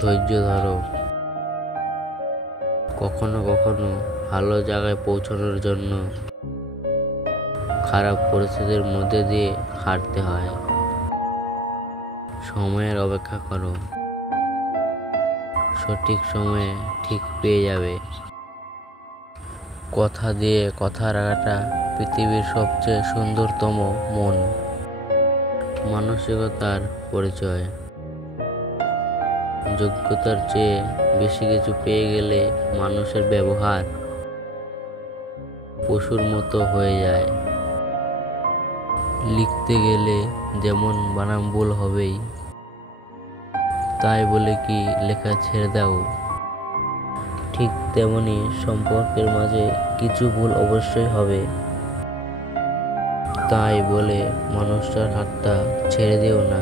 ধৈর্য ধরো। কখনো কখনো ভালো জায়গায় পৌঁছানোর জন্য খারাপ পরিস্থিতির মধ্যে দিয়ে হাঁটতে হয়। সময়ের অপেক্ষা করো, সঠিক সময়ে ঠিক পেয়ে যাবে। কথা দিয়ে কথা রাখাটা পৃথিবীর সবচেয়ে সুন্দরতম মন মানসিকতার পরিচয়। যোগ্যতার চেয়ে বেশি কিছু পেয়ে গেলে মানুষের ব্যবহার পশুর মতো হয়ে যায়। লিখতে গেলে যেমন বানান ভুল হবেই, তাই বলে কি লেখা ছেড়ে দাও? ঠিক তেমনি সম্পর্কের মাঝে কিছু ভুল অবশ্যই হবে, তাই বলে মানুষটার হাতটা ছেড়ে দিও না।